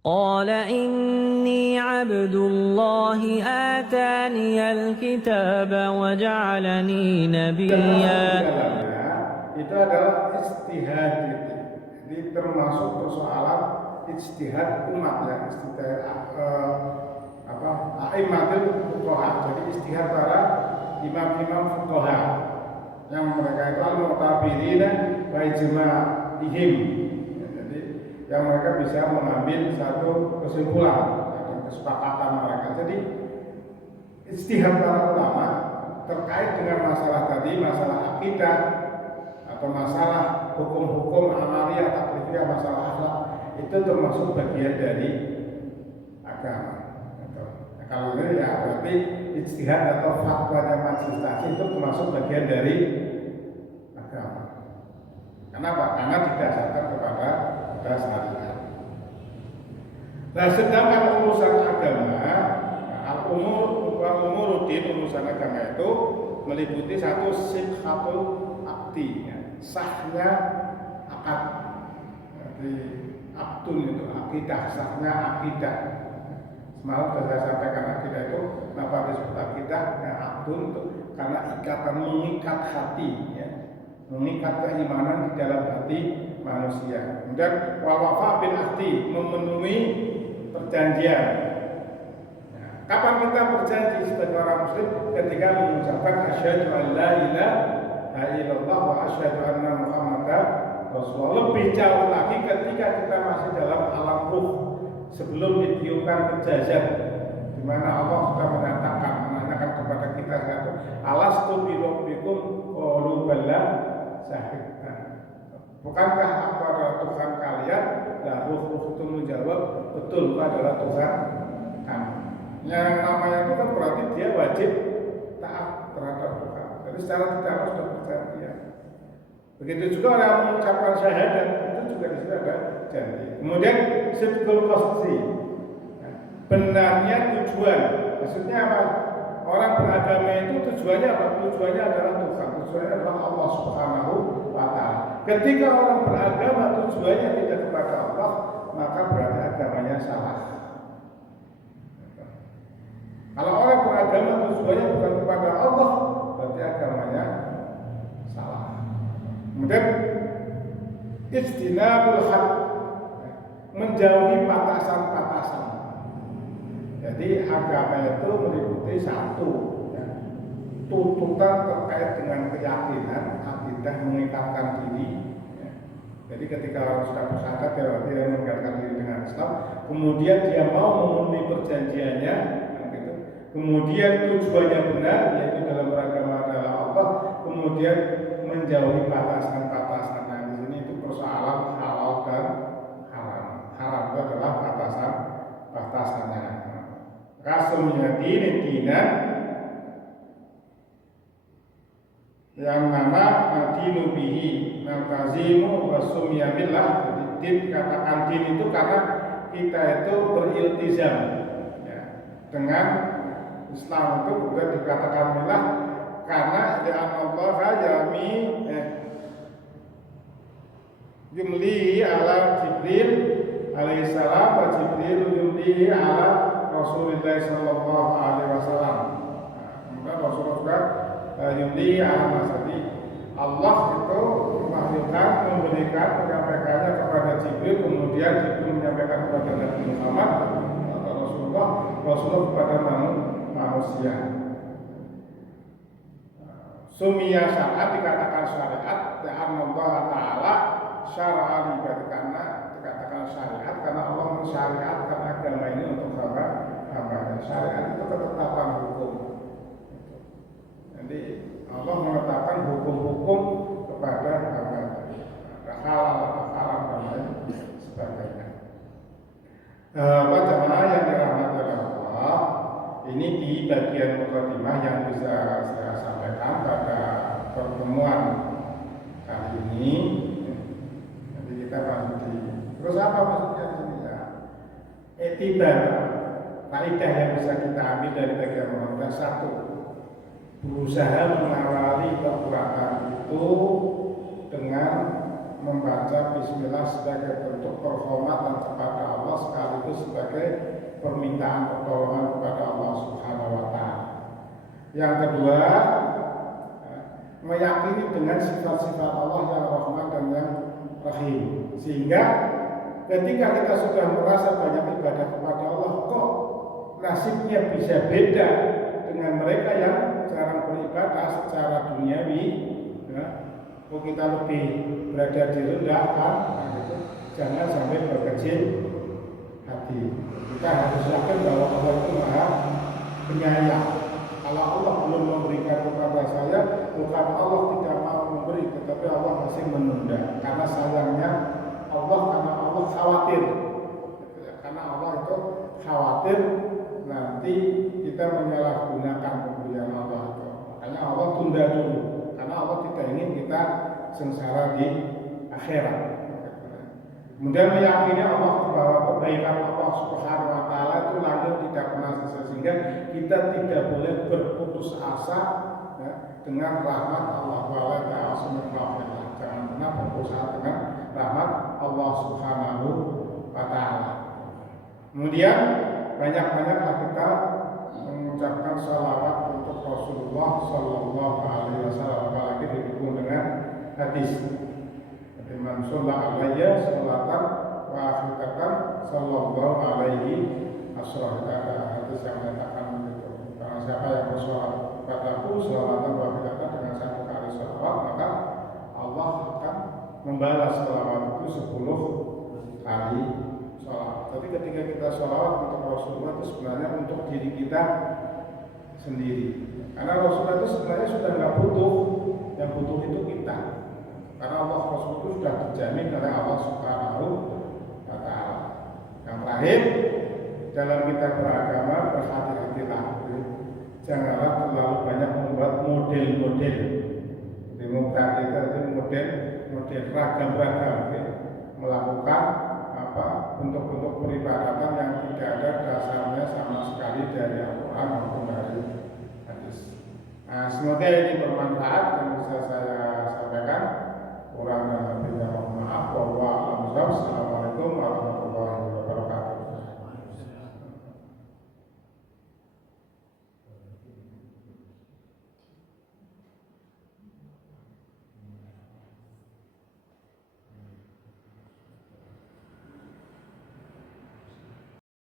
قال إني عبد الله آتاني الكتاب وجعلني نبيا. Di dalamnya itu adalah ijtihad. Jadi termasuk persoalan ijtihad umat ya, ijtihad a'immatul fuqaha. Jadi ijtihad para imam-imam fuqaha yang mereka itu al-mu'tabirina wa ijma'ihim. Jadi yang mereka bisa mengambil satu kesimpulan atau kesepakatan mereka. Jadi ijtihad para ulama terkait dengan masalah tadi, masalah akidah atau masalah hukum-hukum amaliyah, taklifiyah, masalah akhlak, itu termasuk bagian dari agama. Nah, kalau ini ya berarti ijtihad atau fatwanya majelis taklim itu termasuk bagian dari agama. Kenapa? Karena didasarkan kepada syariat. Nah, sedangkan urusan agama, umuruddin, urusan agama itu meliputi satu sihhatul akdi, ya, sahnya akad. Jadi akdun itu akidah, sahnya akidah. Semalam sudah saya sampaikan akidah itu kenapa disebut akidah? Ya, akdun itu karena ikatan, mengikat hati, ya, mengikat keimanan di dalam hati manusia. Kemudian wal wafa bil ahdi, memenuhi perjanjian. Kapan kita berjanji sebagai orang muslim? Ketika mengucapkan asyhadu an la ilaha illallah wa asyhadu anna muhammadar rasulullah. Lebih jauh lagi ketika kita masih dalam alam ruh, sebelum ditiupkan penjazat, di mana Allah sudah menanyakan kepada kita satu, alastu bi rabbikum qalu bala syahidna. Bukankah aku adalah Tuhan kalian? Nah, ruh-ruh itu menjawab, betul, aku adalah Tuhan kami. Yang namanya itu kan berarti dia wajib taat terhadap Tuhan. Jadi secara tidak harus sudah perjanjian. Begitu juga orang yang mengucapkan syahadat, itu juga di situ ada janji. Kemudian sidqul qasdi, benarnya tujuan. Maksudnya apa? Orang beragama itu tujuannya apa? Tujuannya adalah Tuhan. Tujuannya adalah Allah Subhanahu wa Ta'ala. Ketika orang beragama tujuannya tidak kepada Allah, maka berarti agamanya salah. Kalau orang beragama tujuannya bukan kepada Allah, berarti agamanya salah. Kemudian ijtinabul had, menjauhi batasan-batasan. Jadi agama itu meliputi satu, ya, tuntutan terkait dengan keyakinan, akidah, mengikatkan diri. Ya. Jadi ketika orang sudah bersyahadat, dia mengikatkan diri dengan Islam, kemudian dia mau memenuhi perjanjiannya. Kemudian tujuannya benar, yaitu dalam beragama adalah Allah. Kemudian menjauhi batasan-batasan. Nah, di sini itu persoalan halal dan haram. Haram itu adalah batasannya. Kasumnya dinan yang nama dinu bihi natazimu wasumya billah. Jadi din, katakan din itu karena kita itu beriltizam, ya, dengan Islam. Itu juga dikatakan milah karena ya Allah yumli ala Jibril alaihissalam wa Jibril yumli ala Rasulullah sallallahu alaihi wasallam. Kemudian Rasulullah juga yumli ala masadi. Allah itu memberikan menyampaikannya kepada Jibril, kemudian Jibril menyampaikan kepada Nabi Muhammad atau Rasulullah kepada manusia. Sumia syariat dikatakan syariat dan Allah Ta'ala syara'al ibadah, karena dikatakan syariat karena Allah mensyariatkan agama ini untuk hamba-hamba. Syariat itu ketetapan hukum. Jadi Allah menetapkan hukum-hukum kepada hamba, halal atau haram dan lain sebagainya. Jamaah yang dirahmati oleh Allah, ini di bagian mukadimah yang bisa saya sampaikan pada pertemuan kali ini. Nanti kita lanjut. Terus apa maksudnya di sini ya? Etibar, kaidah yang bisa kita ambil dari bagian mukadimah satu, berusaha mengawali kekuatan itu dengan membaca Bismillah sebagai bentuk penghormatan kepada Allah sekaligus itu sebagai permintaan pertolongan kepada Allah Subhanahu wa taala. Yang kedua, meyakini dengan sifat-sifat Allah yang Rahman dan yang Rahim. Sehingga ketika kita sudah merasa banyak ibadah kepada Allah, kok nasibnya bisa beda dengan mereka yang jarang beribadah secara duniawi, ya, kok kita lebih berada di rendah kan? Nah, gitu. Jangan sampai berkecil hati. Kita harus yakin bahwa Allah itu Maha Penyayang. Kalau Allah belum memberikan kepada saya, bukan Allah tidak mau memberi, tetapi Allah masih menunda. Karena sayangnya Allah, karena Allah khawatir. Karena Allah itu khawatir nanti kita menyalahgunakan pemberian Allah itu. Makanya Allah tunda dulu. Karena Allah tidak ingin kita sengsara di akhirat. Kemudian meyakini Allah bahwa kebaikan Allah Subhanahu wa taala itu lanjut tidak pernah selesai, sehingga kita tidak boleh berputus asa, ya, dengan rahmat Allah Taala. Jangan pernah berputus asa dengan rahmat Allah Subhanahu wa taala. Kemudian banyak-banyaklah kita mengucapkan salawat untuk Rasulullah Sallallahu Alaihi Wasallam, apalagi didukung dengan hadis. Man sholla alayya sholatan wa akhiratan sallallahu alaihi wasallam. Hadis yang menyatakan begitu. Karena siapa yang bersolat kepadaku sholatan wa akhiratan dengan 1 kali sholawat, maka Allah akan membalas sholawat itu 10 kali sholat. Tapi ketika kita sholawat untuk Rasulullah itu sebenarnya untuk diri kita sendiri. Karena Rasulullah itu sebenarnya sudah nggak butuh, yang butuh itu kita. Karena Allah Rasul itu sudah dijamin oleh Allah Subhanahu wa taala. Yang terakhir, dalam kita beragama berhati-hatilah. Janganlah terlalu banyak membuat model-model. Di muka kita itu model ragam-ragam, melakukan bentuk-bentuk peribadatan yang tidak ada dasarnya sama sekali dari Al-Quran maupun dari hadis. Nah, semoga ini bermanfaat yang bisa saya sampaikan. Kurang dan lebihnya mohon maaf. Wassalamualaikum warahmatullahi wabarakatuh.